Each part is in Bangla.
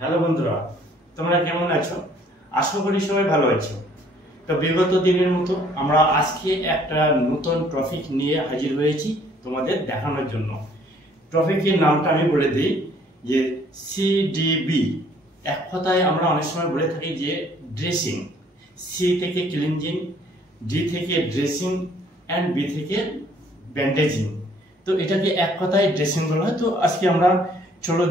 হ্যালো বন্ধুরা, তোমরা কেমন আছো? আশা করি সবাই ভালো আছো। তো বিগত দিনের মতো আমরা আজকে একটা নতুন টপিক নিয়ে হাজির হয়েছি তোমাদের দেখানোর জন্য। টপিকের নামটা আমি বলে দিই যে সিডিবি। এক কথায় আমরা অনেক সময় বলে থাকি যে ড্রেসিং। সি থেকে ক্লিনজিং, ডি থেকে ড্রেসিং অ্যান্ড বি থেকে ব্যান্ডেজিং। তো এটাকে এক কথায় ড্রেসিং বলা হয়। তো আজকে আমরা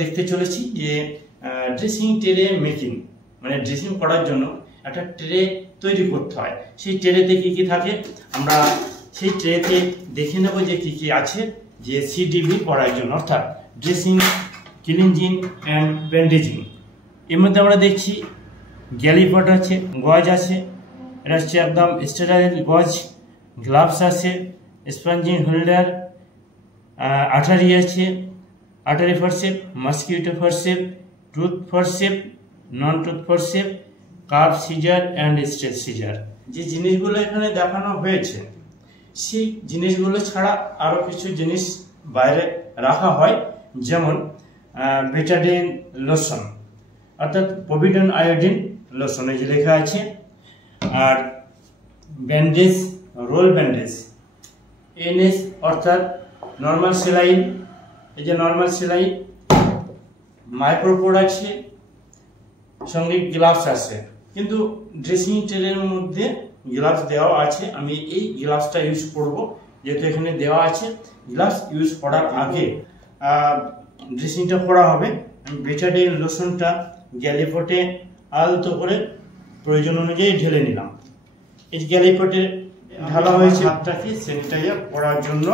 দেখতে চলেছি যে ড্রেসিং ট্রে মেকিং, মানে ড্রেসিং করার জন্য একটা ট্রে তৈরি করতে হয়। সেই ট্রেতে কি কি থাকে আমরা সেই ট্রেতে দেখে নেব যে কি কি আছে যে সিডিবি করার জন্য, অর্থাৎ ড্রেসিং, ক্লিনজিং অ্যান্ড ব্যান্ডেজিং। এর মধ্যে আমরা দেখছি গ্যালিপট আছে, গজ আছে, এটা হচ্ছে একদম স্টেরাইল গজ, গ্লাভস আছে, স্পঞ্জিং হোল্ডার, আঠারি আছে, artery forceps, mosquito forceps, tooth forceps, non tooth forceps, curve scissor and straight scissor. যে জিনিসগুলো এখানে দেখানো হয়েছে সেই জিনিসগুলো ছাড়া আরও কিছু জিনিস বাইরে রাখা হয়, যেমন বেটাডিন লোশন, অর্থাৎ পভিডন আয়োডিন লোশন এই যে লেখা আছে, আর ব্যান্ডেজ, রোল ব্যান্ডেজ, এনএস অর্থাৎ নর্মাল সেলাইন, এই যে নর্মাল সেলাইন, মাইক্রোপোড আছে, সঙ্গে গ্লাভস আছে। কিন্তু ড্রেসিং ট্রের মধ্যে গ্লাভস দেওয়া আছে, আমি এই গ্লাভসটা ইউজ করব যেহেতু এখানে দেওয়া আছে। গ্লাভস ইউজ করার আগে ড্রেসিংটা করা হবে। আমি বেটাডিন লোশনটা গ্যালিপটে আলতো করে প্রয়োজন অনুযায়ী ঢেলে নিলাম। এই গ্যালিপটে ঢালা হয়েছে, হাতটাকে স্যানিটাইজার করার জন্য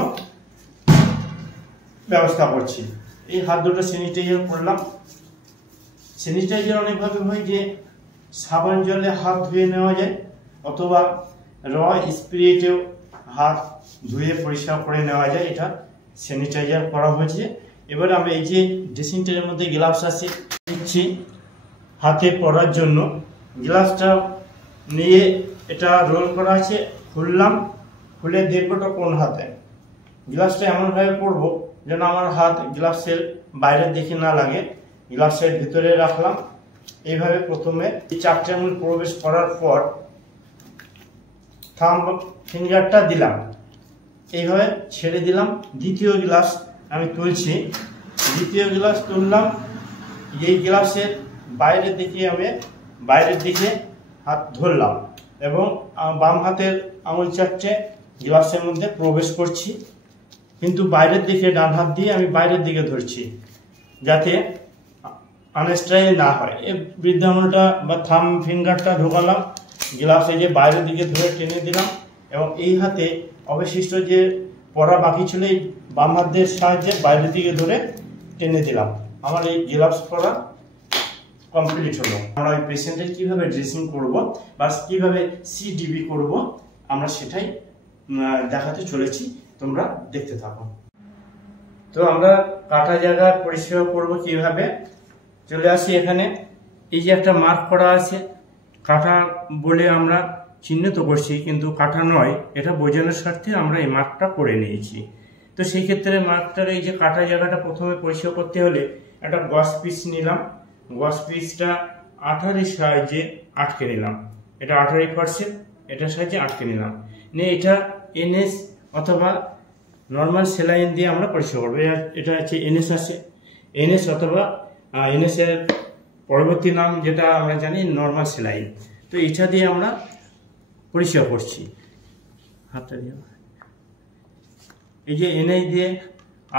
ব্যবস্থা করছি। এই হাত দুটো স্যানিটাইজার করলাম। স্যানিটাইজার অনেকভাবে হয়, যে সাবান জলে হাত ধুয়ে নেওয়া যায়, অথবা র স্প্রেতেও হাত ধুয়ে পরিষ্কার করে নেওয়া যায়। এটা স্যানিটাইজার করা হয়েছে। এবার আমি এই যে ড্রেসিং ট্রের মধ্যে গ্লাভস আছে নিচ্ছি হাতে পরার জন্য। গ্লাভসটা নিয়ে এটা রোল করা আছে, খুললাম, খুলে দেখবোটা কোন হাতে। গ্লাভসটা এমনভাবে পরবো যেন আমার হাত গ্লাভসের বাইরের দিকে না লাগে, গ্লাভসের ভিতরে রাখলাম। এইভাবে প্রথমে চারটে আঙুল প্রবেশ করার পর থাম্ব ফিঙ্গারটা দিলাম, এইভাবে ছেড়ে দিলাম। দ্বিতীয় গ্লাভস আমি তুলছি, দ্বিতীয় গ্লাভস তুললাম। এই গ্লাভসের বাইরের দিকে আমি বাইরের দিকে হাত ধরলাম এবং বাম হাতের আঙুল চারটে গ্লাভসের মধ্যে প্রবেশ করছি, কিন্তু বাইরের দিকে ডান হাত দিয়ে আমি বাইরের দিকে ধরছি যাতে আনস্ট্রাইল না হয়। এই বৃদ্ধ আঙুলটা বা থাম ফিঙ্গারটা ঢোকালাম গ্লাভসে, যে বাইরের দিকে ধরে টেনে দিলাম, এবং এই হাতে অবশিষ্ট যে পরা বাকি ছিল এই বাম হাতের সাহায্যে বাইরের দিকে ধরে টেনে দিলাম। আমার এই গ্লাভস পরা কমপ্লিট হলো। আমরা ওই পেশেন্টের কীভাবে ড্রেসিং করব বা কীভাবে সিডিবি করব আমরা সেটাই দেখাতে চলেছি, তোমরা দেখতে থাকো। তো আমরা কাটা জায়গা পরিষ্কার করব কিভাবে, চলে আসি এখানে। এই যে একটা মার্ক করা আছে, কাটা বলে আমরা চিহ্নিত করছি কিন্তু কাটা নয়, এটা বোঝানোর স্বার্থে আমরা এই মার্কটা করে নিয়েছি। তো সেই ক্ষেত্রে মার্কটার এই যে কাটা জায়গাটা প্রথমে পরিষ্কার করতে হলে একটা গজ পিস নিলাম, গজ পিসটা আঠারির সাহায্যে আটকে নিলাম, এটা আঠারি ফরসেপ, এটার সাহায্যে আটকে নিলাম, নিয়ে এটা এনএস অথবা নর্মাল সেলাইন দিয়ে আমরা পরিষ্কার করবো। এটা হচ্ছে এনএস আছে, এনএস অথবা এনএস এর পরবর্তী নাম যেটা আমরা জানি নর্মাল সেলাইন। তো এটা দিয়ে আমরা পরিষ্কার করছি হাতটা দিয়ে। এই যে এনএস দিয়ে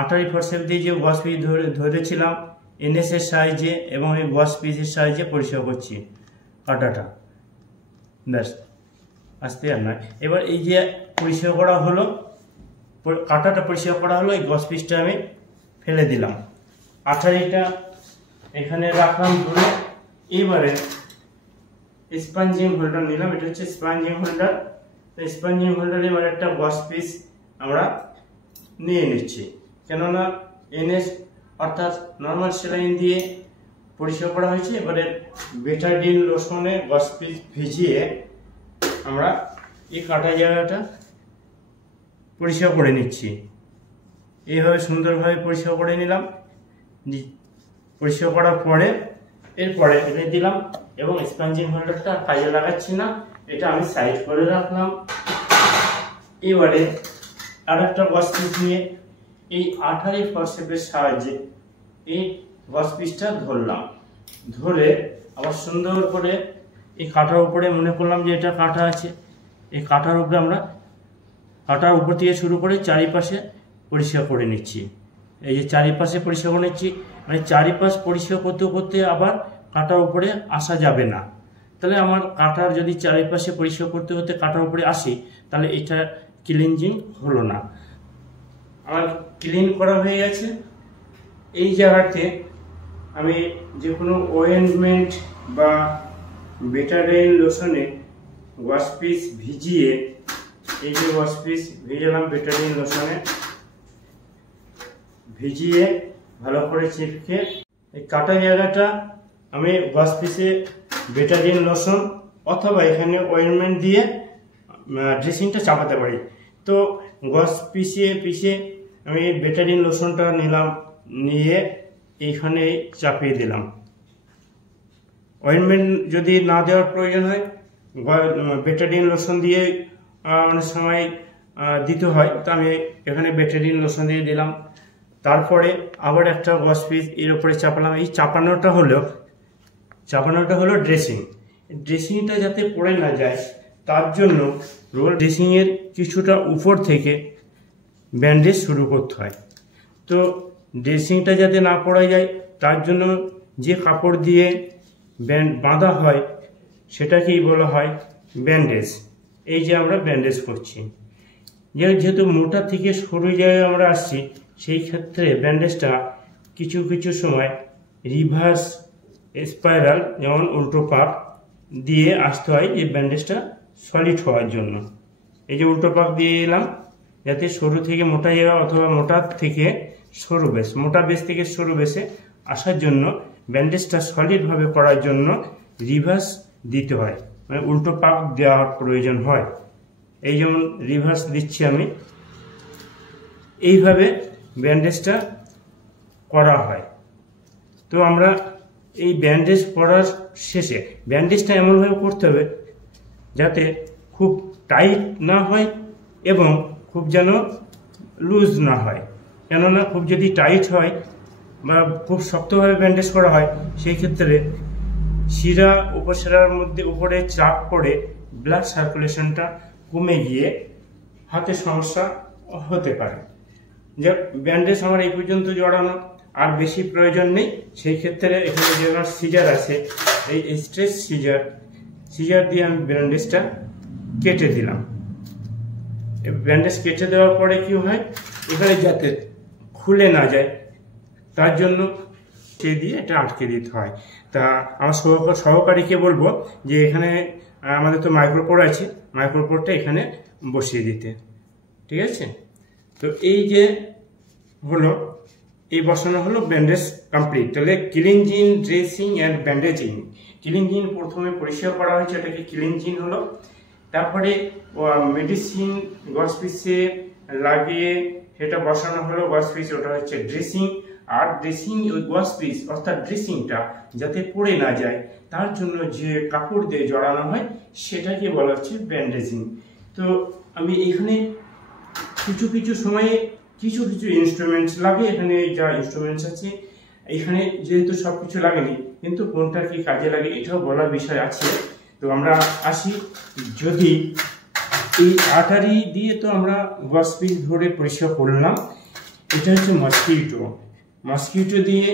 আঠারি ফরসেপ দিয়ে যে গজ পিস ধরেছিলাম এনএস এর সাহায্যে এবং এই গজ পিসের সাহায্যে পরিষ্কার করছি কাটাটা, ব্যাস, আস্তে আর নয়। এবার এই যে পরিষ্কার করা হলো, কাটাটা পরিষ্কার করা হলো, এই গজ পিসটা আমি ফেলে দিলাম, আঠারিটা এখানে রাখলাম ধরে। এবারে স্পঞ্জিং হোল্ডার নিলাম, এটা হচ্ছে স্পঞ্জিং হোল্ডার। স্পঞ্জিং হোল্ডার এবার একটা গজ পিস আমরা নিয়ে নিচ্ছি, কেননা এনএস অর্থাৎ নর্মাল সেলাইন দিয়ে পরিষ্কার করা হয়েছে। এবারে বেটাডিন লোশনে গজ পিস ভিজিয়ে আমরা এই কাটা জায়গাটা পরিষ্কার করে নিচ্ছি। এইভাবে সুন্দরভাবে পরিষ্কার করে নিলাম। পরিষ্কার করার পরে এরপরে এটা দিলাম এবং স্পঞ্জিং হোল্ডারটা কাজে লাগাচ্ছি না, এটা আমি সাইড করে রাখলাম। এবারে আর একটা ওয়াশ পিস নিয়ে এই 18 ফরসেপের সাহায্যে এই ওয়াশ পিসটা ধরলাম, ধরে আবার সুন্দর করে এই কাঁটার উপরে মনে করলাম যে এটা কাঁটা আছে, এই কাঁটার উপরে আমরা কাঁটার উপর থেকে শুরু করে চারিপাশে পরিষ্কার করে নিচ্ছি। এই যে চারিপাশে পরিষ্কার করে নিচ্ছি, মানে চারিপাশ পরিষ্কার করতে করতে আবার কাঁটার উপরে আসা যাবে না। তাহলে আমার কাঁটার যদি চারিপাশে পরিষ্কার করতে করতে কাঁটার উপরে আসি তাহলে এটা ক্লিনজিং হলো না। আমার ক্লিন করা হয়ে গেছে। এই জায়গাতে আমি যে কোনো অয়েন্টমেন্ট বা বেটাডিন লোশনে ওয়াশ পিস ভিজিয়ে, এই যে ওয়াশ পিস ভিজালাম বেটাডিন লোশনে ভিজিয়ে ভালো করে চিপকে এই কাটা জায়গাটা আমি ওয়াশ পিসে বেটাডিন লোশন অথবা এখানে অয়েন্টমেন্ট দিয়ে ড্রেসিংটা চাপাতে পারি। তো ওয়াশ পিসে আমি বেটাডিন লোশনটা নিলাম, নিয়ে এইখানে চাপিয়ে দিলাম। অয়েন্টমেন্ট যদি না দেওয়ার প্রয়োজন হয় বেটাডিন লোশন দিয়ে অনেক সময় দিতে হয়, তো আমি এখানে বেটাডিন লোশন দিয়ে দিলাম। তারপরে আবার একটা ওয়াশ পিস এর উপরে চাপালাম। এই চাপানোটা হলো ড্রেসিংটা যাতে পড়ে না যায় তার জন্য রোল ড্রেসিংয়ের কিছুটা উপর থেকে ব্যান্ডেজ শুরু করতে হয়। তো ড্রেসিংটা যাতে না পড়ে যায় তার জন্য যে কাপড় দিয়ে বাঁধা হয় সেটাকেই বলা হয় ব্যান্ডেজ। এই যে আমরা ব্যান্ডেজ করছি, যেহেতু মোটা থেকে সরু জায়গায় আমরা আসছি, সেই ক্ষেত্রে ব্যান্ডেজটা কিছু কিছু সময় রিভার্স স্পাইরাল যেমন উল্টো পাক দিয়ে আসতে হয় এই ব্যান্ডেজটা সলিড হওয়ার জন্য। এই যে উল্টো পাক দিয়ে এলাম যাতে সরু থেকে মোটা জায়গা অথবা মোটা থেকে সরু বেস, মোটা বেস থেকে সরু বেসে আসার জন্য ব্যান্ডেজটা সলিডভাবে করার জন্য রিভার্স দিতে হয়, মানে উল্টো পাক দেওয়ার প্রয়োজন হয়। এই যেমন রিভার্স দিচ্ছি আমি, এইভাবে ব্যান্ডেজটা করা হয়। তো আমরা এই ব্যান্ডেজ করার শেষে ব্যান্ডেজটা এমনভাবে করতে হবে যাতে খুব টাইট না হয় এবং খুব যেন লুজ না হয়। কেননা খুব যদি টাইট হয় বা খুব শক্তভাবে ব্যান্ডেজ করা হয় সেই ক্ষেত্রে শিরা উপশিরার মধ্যে উপরে চাপ পড়ে ব্লাড সার্কুলেশনটা কমে গিয়ে হাতে সমস্যা হতে পারে। যে ব্যান্ডেজ আমার এই পর্যন্ত জড়ানো, আর বেশি প্রয়োজন নেই। সেই ক্ষেত্রে এখানে যে আমার সিজার আছে, এই স্ট্রেচ সিজার দিয়ে আমি ব্যান্ডেজটা কেটে দিলাম। ব্যান্ডেজ কেটে দেওয়ার পরে কি হয়, এখানে যাতে খুলে না যায় তার জন্য সে দিয়ে এটা আটকে দিতে হয়। তা আমার সহকারীকে বলবো যে এখানে আমাদের তো মাইক্রোপোর আছে, মাইক্রোপোরটা এখানে বসিয়ে দিতে। ঠিক আছে, তো এই যে হলো, এই বসানো হলো ব্যান্ডেজ কমপ্লিট। তাহলে ক্লিনজিং, ড্রেসিং অ্যান্ড ব্যান্ডেজিং। ক্লিনজিং প্রথমে পরিষ্কার করা হয়েছে, এটাকে ক্লিনজিং হলো। তারপরে মেডিসিন ওয়াশ পিসে লাগিয়ে সেটা বসানো হলো ওয়াশ পিস, ওটা হচ্ছে ড্রেসিং। আর ড্রেসিং ওয়াশ পিস অর্থাৎ ড্রেসিংটা যাতে পড়ে না যায় তার জন্য যে কাপড় দিয়ে জড়ানো হয় সেটাকে বলা হচ্ছে ব্যান্ডেজিং। তো আমি এখানে কিছু কিছু সময়ে কিছু ইনস্ট্রুমেন্টস লাগে, এখানে যা ইনস্ট্রুমেন্টস আছে এখানে যেহেতু সবকিছু লাগেনি, কিন্তু কোনটা কি কাজে লাগে এটাও বলার বিষয় আছে। তো আমরা আসি, যদি এই আটারি দিয়ে তো আমরা ওয়াশ পিস ধরে পরিষ্কার করলাম, এটা হচ্ছে মসকিউটো দিয়ে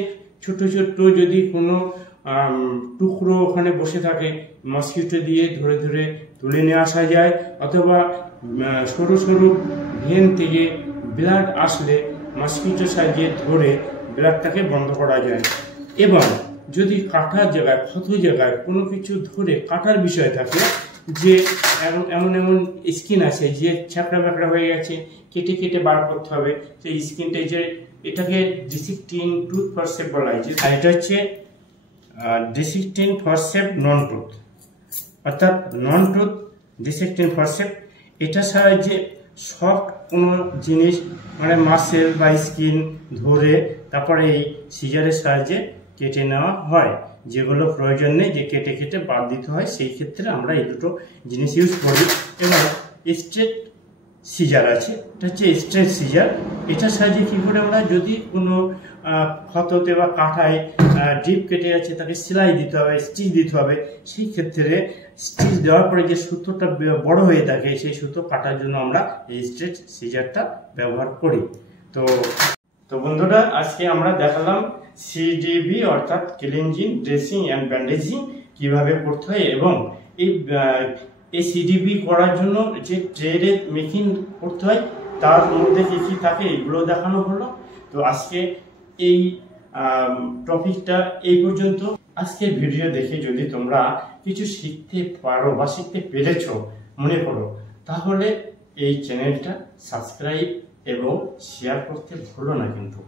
ছোট ছোট যদি কোনো টুকরো ওখানে বসে থাকে মসকিউটো দিয়ে ধরে ধরে তুলে নিয়ে আসা যায়, অথবা সরু সরু ভেন থেকে ব্লাড আসলে মসকিউটো সাহায্যে ধরে ব্লাডটাকে বন্ধ করা যায়। এবং যদি কাটার জায়গায় ক্ষত জায়গায় কোনো কিছু ধরে কাটার বিষয় থাকে, যে এমন স্কিন আছে যে ছ্যাঁকড়া ব্যাকড়া হয়ে গেছে, কেটে কেটে বার করতে হবে সেই স্কিনটা, যে এটাকে ডিসেক্টিং টুথ ফরসেপ বলা হয়। আর এটা হচ্ছে ডিসেক্টিং ফরসেপ নন টুথ, অর্থাৎ নন টুথ ডিসেক্টিং ফরসেপ। এটার সাহায্যে সফট কোনো জিনিস মানে মাসেল বা স্কিন ধরে তারপরে এই সিজারের সাহায্যে কেটে নেওয়া হয়, যেগুলো প্রয়োজন নেই যে কেটে কেটে বাদ দিতে হয়, সেই ক্ষেত্রে আমরা এই দুটো জিনিস ইউজ করি। এবং স্ট্রেট সিজার আছে, এটা হচ্ছে স্ট্রেট সিজার। এটার সাহায্যে কী করে আমরা যদি কোনো ক্ষততে বা কাঁটায় ডিপ কেটে যাচ্ছে, তাকে সেলাই দিতে হবে, স্টিচ দিতে হবে, সেই ক্ষেত্রে স্টিচ দেওয়ার পরে যে সুতোটা বড় হয়ে থাকে, সেই সুতো কাটার জন্য আমরা এই স্ট্রেট সিজারটা ব্যবহার করি। তো বন্ধুরা, আজকে আমরা দেখালাম সিডিবি অর্থাৎ ক্লিনজিং, ড্রেসিং অ্যান্ড ব্যান্ডেজিং কিভাবে করতে হয়, এবং এই সিডিবি করার জন্য যে ট্রেডে মেকিং করতে হয় তার মধ্যে কী কী থাকে এগুলো দেখানো হলো। তো আজকে এই টপিকটা এই পর্যন্ত। আজকের ভিডিও দেখে যদি তোমরা কিছু শিখতে পারো বা শিখতে পেরেছো মনে করো, তাহলে এই চ্যানেলটা সাবস্ক্রাইব এবং শেয়ার করতে ভুলো না কিন্তু।